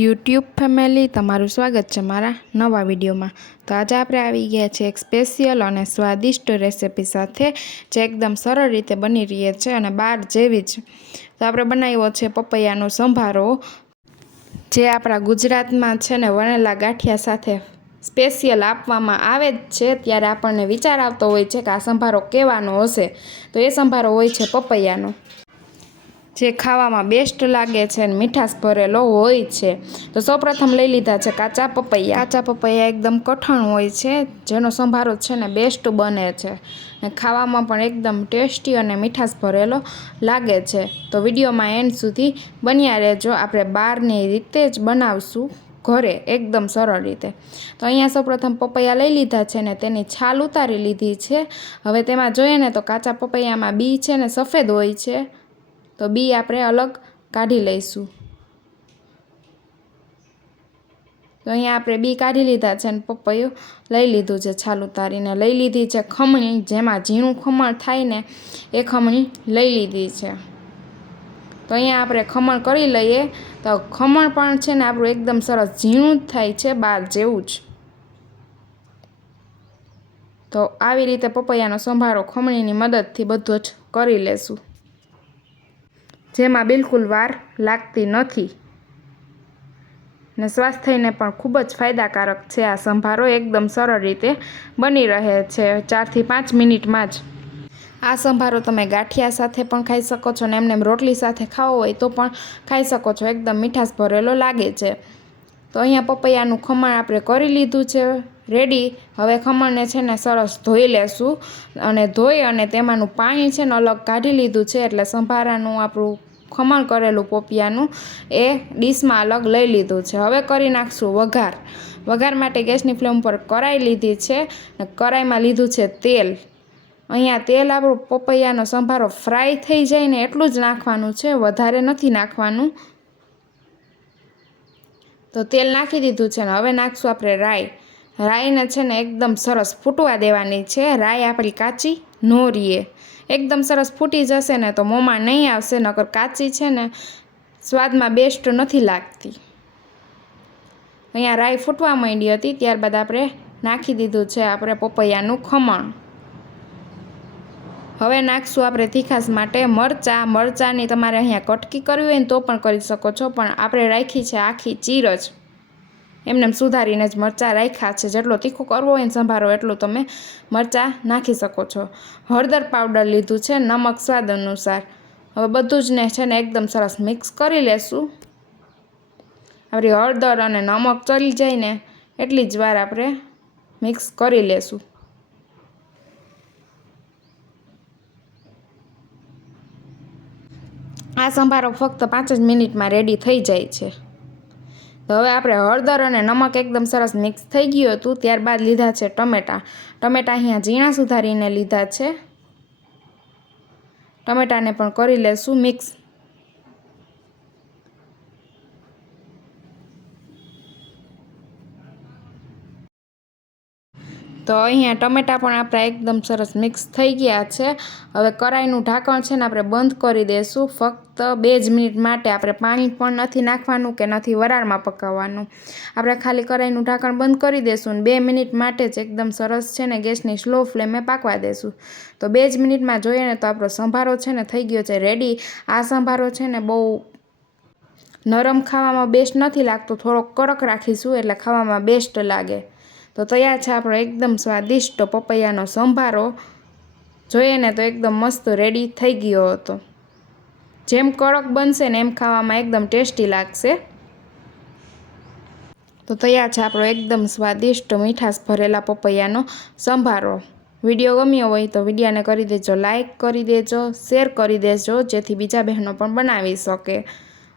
YouTube family, તમારું સ્વાગત છે મારા નવા વિડીયોમાં. તો આજે આપણે આવી ગયા છે એક સ્પેશિયલ અને સ્વાદિષ્ટ રેસિપી સાથે, જે એકદમ સરળ રીતે બની રહી છે અને બાર જેવી જ. તો આપણે બનાવ્યો છે પપૈયાનો સંભારો, જે આપણા ગુજરાતમાં છે ને વણેલા ગાંઠિયા સાથે સ્પેશિયલ આપવામાં આવે જ છે. ત્યારે આપણને વિચાર આવતો હોય છે કે આ સંભારો કેવાનો હશે. તો એ સંભારો હોય છે પપૈયાનો. જે ખાવામાં બેસ્ટ લાગે છે અને મીઠાશ ભરેલો હોય છે. તો સૌપ્રથમ લઈ લીધા છે કાચા પપૈયા. કાચા પપૈયા એકદમ કઠણ હોય છે, જેનો સંભારો છે ને બેસ્ટ બને છે. ને ખાવામાં પણ એકદમ ટેસ્ટી અને મીઠાશ ભરેલો લાગે છે. તો વિડીયોમાં એન્ડ સુધી બન્યા રહેજો. આપણે બહારની રીતે જ બનાવશું ઘરે એકદમ સરળ રીતે. તો અહીંયા સૌપ્રથમ પપૈયા લઈ લીધા છે ને તેની છાલ ઉતારી લીધી છે. હવે તેમાં જોઈએ ને તો કાચા પપૈયામાં બી છે ને સફેદ હોય છે. તો બી આપણે અલગ કાઢી લઈશું. તો અહીંયા આપણે બી કાઢી લીધા છે અને પપૈયું લઈ લીધું છે છાલ ઉતારીને. લઈ લીધી છે ખમણી, જેમાં ઝીણું ખમણ થાય ને એ ખમણી લઈ લીધી છે. તો અહીંયા આપણે ખમણ કરી લઈએ. તો ખમણ પણ છે ને આપણું એકદમ સરસ ઝીણું જ થાય છે, બાર જેવું જ. તો આવી રીતે પપૈયાનો સંભારો ખમણીની મદદથી બધું જ કરી લેશું. જેમાં બિલકુલ વાર લાગતી નથી. ને સ્વાસ્થ્યને પણ ખૂબ જ ફાયદાકારક છે. આ સંભારો એકદમ સરળ રીતે બની રહે છે. ચારથી પાંચ મિનિટમાં જ. આ સંભારો તમે ગાંઠિયા સાથે પણ ખાઈ શકો છો ને એમને એમ રોટલી સાથે ખાવો હોય તો પણ ખાઈ શકો છો. એકદમ મીઠાશ ભરેલો લાગે છે. તો અહીંયા પપૈયાનું ખમણ આપણે કરી લીધું છે. રેડી. હવે ખમણને છે ને સરસ ધોઈ લેશું અને ધોઈ અને તેમાંનું પાણી છે ને અલગ કાઢી લીધું છે એટલે સંભારાનું આપણું ખમણ કરેલું પોપિયાનું એ ડીશમાં અલગ લઈ લીધું છે. હવે કરી નાખશું વઘાર. વઘાર માટે ગેસની ફ્લેમ પર કરાઈ લીધી છે કરાઈમાં લીધું છે તેલ. અહીંયા તેલ આપણું પપૈયાનો સંભારો ફ્રાય થઈ જાય ને એટલું જ નાખવાનું છે, વધારે નથી નાખવાનું. તો તેલ નાખી દીધું છે ને હવે નાખશું આપણે રાઈ. રાઈને છે ને એકદમ સરસ ફૂટવા દેવાની છે. રાઈ આપણી કાચી નો રીએ. એકદમ સરસ ફૂટી જશે ને તો મોંમાં નહીં આવશે, નકર કાચી છે ને સ્વાદમાં બેસ્ટ નથી લાગતી. અહીંયા રાઈ ફૂટવા માંડી હતી, ત્યારબાદ આપણે નાખી દીધું છે આપણે પપૈયાનું ખમણ. હવે નાખશું આપણે તીખાસ માટે મરચાં. મરચાંની તમારે અહીંયા કટકી કરવી હોય ને તો પણ કરી શકો છો, પણ આપણે રાખી છે આખી ચીર જ. એમને સુધારીને જ મરચાં રાખ્યા છે. જેટલો તીખું કરવો હોય સંભારો, એટલું તમે મરચાં નાખી શકો છો. હળદર પાવડર લીધું છે, નમક સ્વાદ અનુસાર. હવે બધું જ ને છે ને એકદમ સરસ મિક્સ કરી લેશું. આપણી હળદર અને નમક ચડી જાય ને એટલી જ વાર આપણે મિક્સ કરી લેશું. આ સંભારો ફક્ત પાંચ જ મિનિટમાં રેડી થઈ જાય છે. તો હવે આપણે હળદર અને નમક એકદમ સરસ મિક્સ થઈ ગયું હતું, ત્યારબાદ લીધા છે ટમેટાં. ટમેટાં અહીંયા ઝીણા સુધારીને લીધા છે. ટમેટાને પણ કરી લેશું મિક્સ તો અહીંયા ટમેટાં પણ આપણા એકદમ સરસ મિક્સ થઈ ગયા છે. હવે કરાઈનું ઢાંકણ છે ને આપણે બંધ કરી દઈશું ફક્ત બે જ મિનિટ માટે આપણે પાણી પણ નથી નાખવાનું કે નથી વરાળમાં પકાવવાનું. આપણે ખાલી કરાઈનું ઢાંકણ બંધ કરી દઈશું ને બે મિનિટ માટે જ એકદમ સરસ છે ને ગેસની સ્લો ફ્લેમે પાકવા દઈશું તો બે જ મિનિટમાં જોઈએ ને તો આપણો સંભારો છે ને થઈ ગયો છે રેડી. આ સંભારો છે ને બહુ નરમ ખાવામાં બેસ્ટ નથી લાગતો. થોડોક કડક રાખીશું એટલે ખાવામાં બેસ્ટ લાગે. તો તૈયાર છે આપણો એકદમ સ્વાદિષ્ટ પપૈયાનો સંભારો. જોઈએ ને તો એકદમ મસ્ત રેડી થઈ ગયો હતો. જેમ કડક બનશે ને એમ ખાવામાં એકદમ ટેસ્ટી લાગશે. તો તૈયાર છે આપણો એકદમ સ્વાદિષ્ટ મીઠાશ ભરેલા પપૈયાનો સંભારો. વીડિયો ગમ્યો હોય તો વિડીયાને કરી દેજો લાઇક કરી દેજો શેર કરી દેજો, જેથી બીજા બહેનો પણ બનાવી શકે.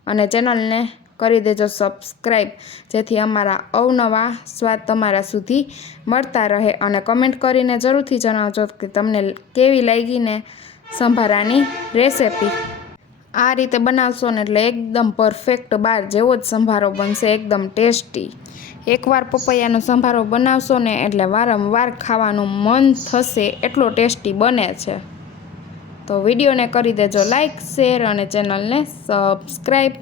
અને ચેનલને કરી દેજો સબસ્ક્રાઈબ જેથી અમારા અવનવા સ્વાદ તમારા સુધી મળતા રહે. અને કમેન્ટ કરીને જરૂરથી જણાવજો કે તમને કેવી લાગીને સંભારાની રેસિપી આ રીતે બનાવશો ને એટલે એકદમ પરફેક્ટ બાર જેવો જ સંભારો બનશે. એકદમ ટેસ્ટી એકવાર પપૈયાનો સંભારો બનાવશો ને એટલે વારંવાર ખાવાનું મન થશે એટલો ટેસ્ટી બને છે. તો વિડીયોને કરી દેજો લાઇક શેર અને ચેનલને સબસ્ક્રાઈબ